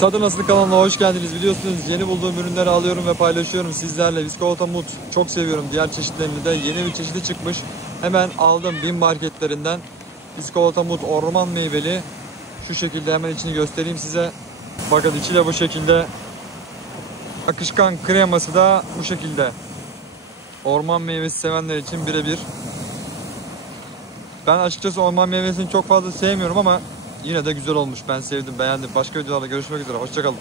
Tadı Nasıl kanalına hoş geldiniz. Biliyorsunuz yeni bulduğum ürünleri alıyorum ve paylaşıyorum sizlerle. Biskolata Mut çok seviyorum. Diğer çeşitlerini de yeni bir çeşidi çıkmış. Hemen aldım BİM marketlerinden. Biskolata Mut orman meyveli. Şu şekilde hemen içini göstereyim size. Bakın içi de bu şekilde. Akışkan kreması da bu şekilde. Orman meyvesi sevenler için birebir. Ben açıkçası orman meyvesini çok fazla sevmiyorum ama yine de güzel olmuş. Ben sevdim, beğendim. Başka videolarda görüşmek üzere. Hoşça kalın.